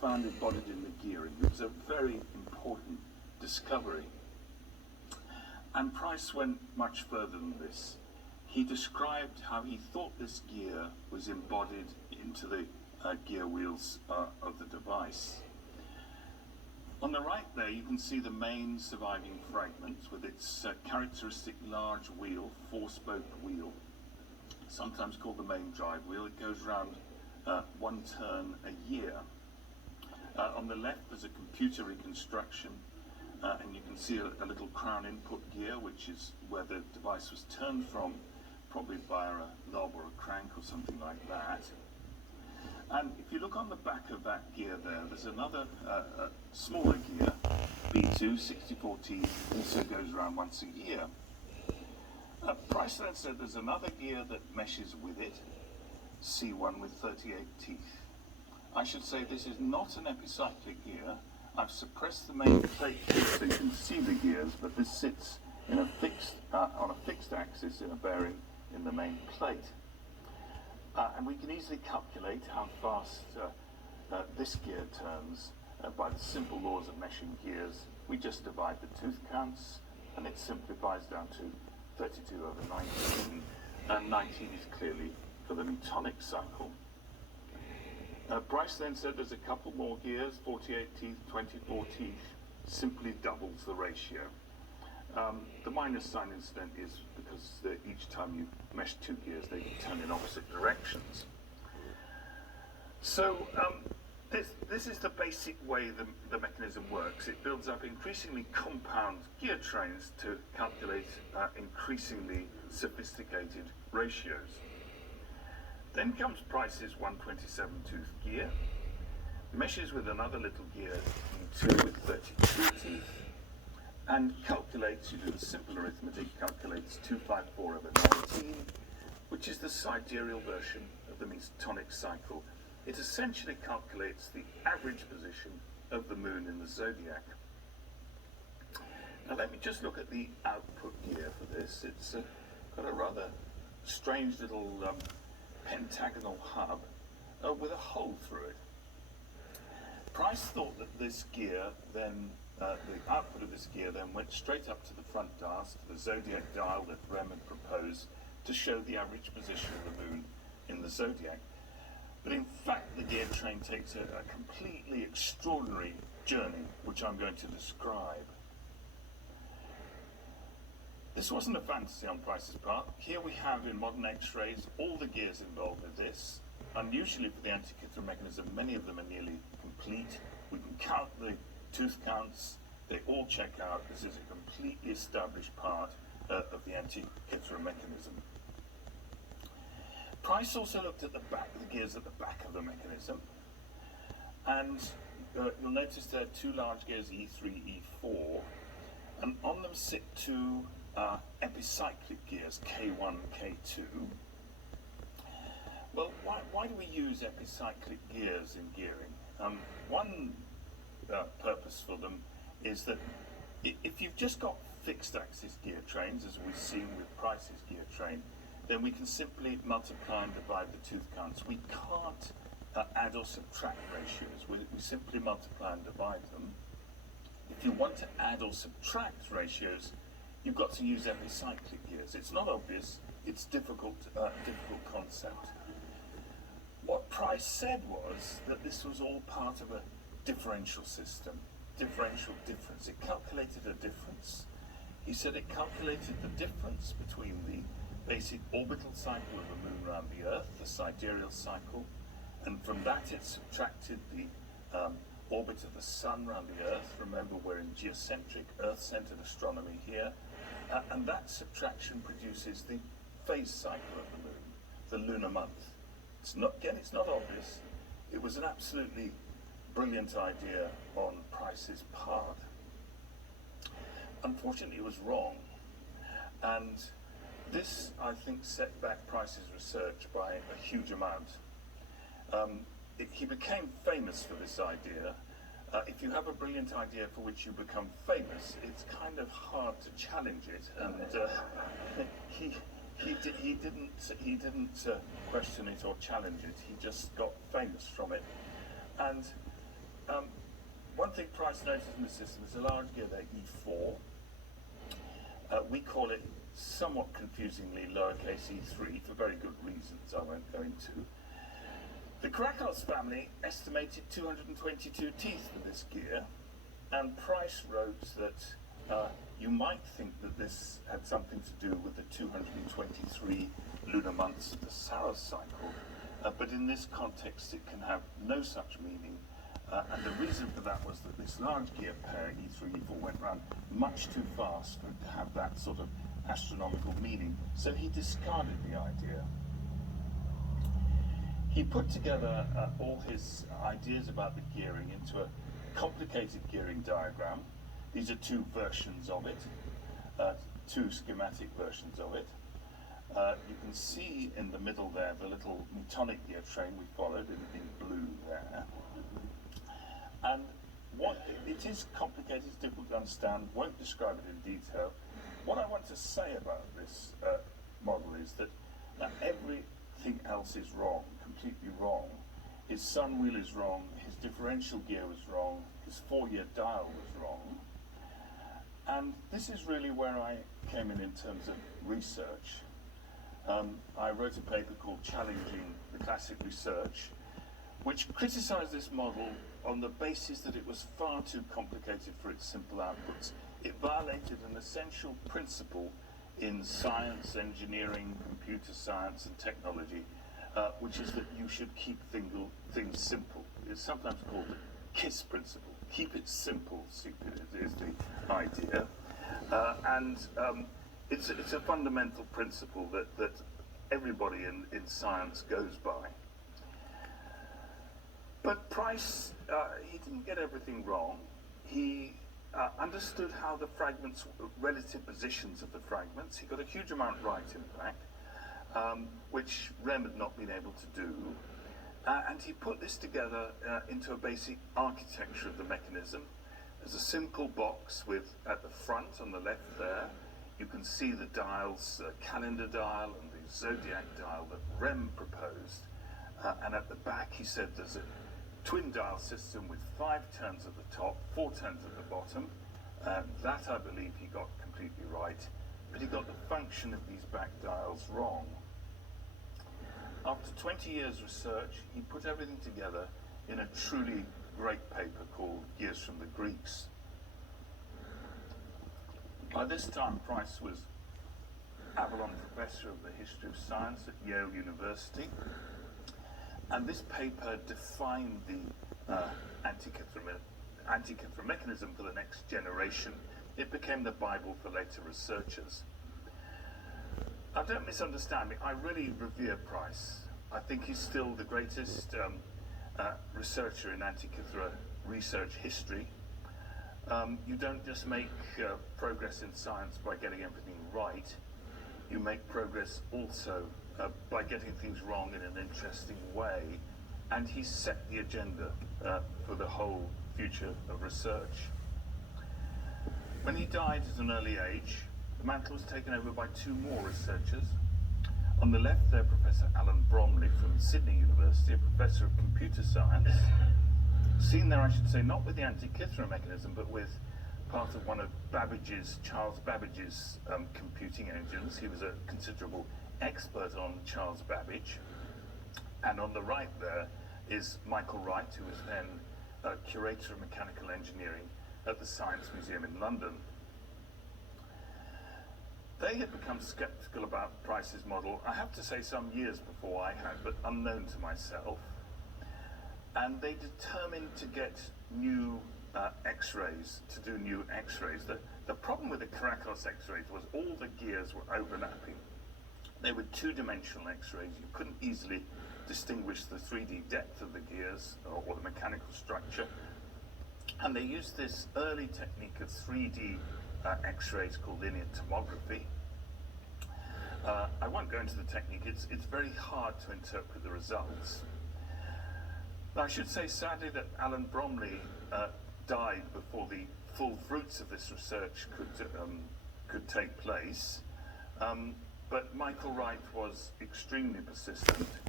found embodied in the gearing. It was a very important discovery. And Price went much further than this. He described how he thought this gear was embodied into the gear wheels of the device. On the right there, you can see the main surviving fragment with its characteristic large wheel, four-spoked wheel, sometimes called the main drive wheel. It goes around one turn a year. On the left, there's a computer reconstruction, and you can see a little crown input gear, which is where the device was turned from, probably via a knob or a crank or something like that. And if you look on the back of that gear there, there's another smaller gear, B2, 64 teeth, also goes around once a year. Price then said there's another gear that meshes with it, C1 with 38 teeth. I should say this is not an epicyclic gear. I've suppressed the main plate here so you can see the gears, but this sits in a on a fixed axis in a bearing in the main plate. And we can easily calculate how fast this gear turns by the simple laws of meshing gears. We just divide the tooth counts, and it simplifies down to 32 over 19, and 19 is clearly for the Newtonic cycle. Price then said there's a couple more gears, 48 teeth, 24 teeth, simply doubles the ratio. The minus sign incident is because each time you mesh two gears, they turn in opposite directions. So this is the basic way the mechanism works. It builds up increasingly compound gear trains to calculate increasingly sophisticated ratios. Then comes Price's 127 tooth gear, meshes with another little gear, B2 with 32 teeth, and calculates, you do the simple arithmetic, calculates 254 over 19, which is the sidereal version of the Metonic cycle. It essentially calculates the average position of the moon in the zodiac. Now let me just look at the output gear for this. It's got a rather strange little pentagonal hub with a hole through it. Price thought that this gear then the output of this gear then went straight up to the front dial, to the zodiac dial that Rem had proposed to show the average position of the moon in the zodiac. But in fact, the gear train takes a completely extraordinary journey, which I'm going to describe. This wasn't a fantasy on Price's part. Here we have in modern X-rays all the gears involved with this. Unusually for the Antikythera mechanism, many of them are nearly complete. We can count the tooth counts, they all check out. This is a completely established part of the Antikythera mechanism. Price also looked at the gears at the back of the mechanism, and you'll notice there are two large gears, E3, E4, and on them sit two epicyclic gears, K1, K2. Well, why do we use epicyclic gears in gearing? One purpose for them is that if you've just got fixed axis gear trains, as we've seen with Price's gear train, then we can simply multiply and divide the tooth counts. We can't add or subtract ratios. We simply multiply and divide them. If you want to add or subtract ratios, you've got to use epicyclic gears. It's not obvious. It's difficult concept. What Price said was that this was all part of a differential system, differential difference. It calculated a difference. He said it calculated the difference between the basic orbital cycle of the moon around the Earth, the sidereal cycle, and from that it subtracted the orbit of the sun around the Earth. Remember, we're in geocentric, Earth-centered astronomy here, and that subtraction produces the phase cycle of the moon, the lunar month. It's not obvious. It was an absolutely brilliant idea on Price's part. Unfortunately, it was wrong, and this, I think, set back Price's research by a huge amount. He became famous for this idea. If you have a brilliant idea for which you become famous, it's kind of hard to challenge it, and he didn't question it or challenge it. He just got famous from it, and one thing Price noticed in the system is a large gear there, E4. We call it somewhat confusingly lowercase e3 for very good reasons I won't go into. The Krakos family estimated 222 teeth for this gear, and Price wrote that you might think that this had something to do with the 223 lunar months of the Saros cycle, but in this context it can have no such meaning, and the reason for that was that this large gear pair, E3, E4, went round much too fast for it to have that sort of astronomical meaning, so he discarded the idea. He put together all his ideas about the gearing into a complicated gearing diagram. These are two versions of it, two schematic versions of it. You can see in the middle there the little Newtonic gear train we followed in blue there. And what it is complicated, it's difficult to understand, won't describe it in detail. What I want to say about this model is that everything else is wrong, completely wrong. His sun wheel is wrong, his differential gear was wrong, his 4-year dial was wrong. And this is really where I came in terms of research. I wrote a paper called Challenging the Classic Research, which criticized this model on the basis that it was far too complicated for its simple outputs. It violated an essential principle in science, engineering, computer science and technology, which is that you should keep things simple. It's sometimes called the KISS principle. Keep it simple, stupid is the idea. It's a fundamental principle that everybody in science goes by. But Price, he didn't get everything wrong. He understood how the fragments, relative positions of the fragments, he got a huge amount right, in fact, which Rem had not been able to do. And he put this together into a basic architecture of the mechanism. There's a simple box with, at the front on the left there, you can see the dials, calendar dial and the zodiac dial that Rem proposed. And at the back he said there's a twin dial system with 5 turns at the top, 4 turns at the bottom. That I believe he got completely right, but he got the function of these back dials wrong. After 20 years research, he put everything together in a truly great paper called Gears from the Greeks. By this time, Price was Avalon Professor of the History of Science at Yale University, and this paper defined the Antikythera mechanism for the next generation. It became the Bible for later researchers. Now, don't misunderstand me, I really revere Price. I think he's still the greatest researcher in Antikythera research history. You don't just make progress in science by getting everything right. You make progress also by getting things wrong in an interesting way. And he set the agenda for the whole future of research. When he died at an early age, the mantle was taken over by 2 more researchers. On the left there, Professor Alan Bromley from Sydney University, a professor of computer science. Seen there, I should say, not with the Antikythera mechanism, but with part of one of Charles Babbage's computing engines. He was a considerable expert on Charles Babbage. And on the right there is Michael Wright, who was then curator of mechanical engineering at the Science Museum in London. They had become skeptical about Price's model, I have to say some years before I had, but unknown to myself. And they determined to get new X-rays, to do new X-rays. The problem with the Krakos X-rays was all the gears were overlapping. They were 2-dimensional X-rays. You couldn't easily distinguish the 3D depth of the gears or the mechanical structure. And they used this early technique of 3D X-rays called linear tomography. I won't go into the technique. It's very hard to interpret the results. I should say, sadly, that Alan Bromley died before the full fruits of this research could take place. But Michael Wright was extremely persistent.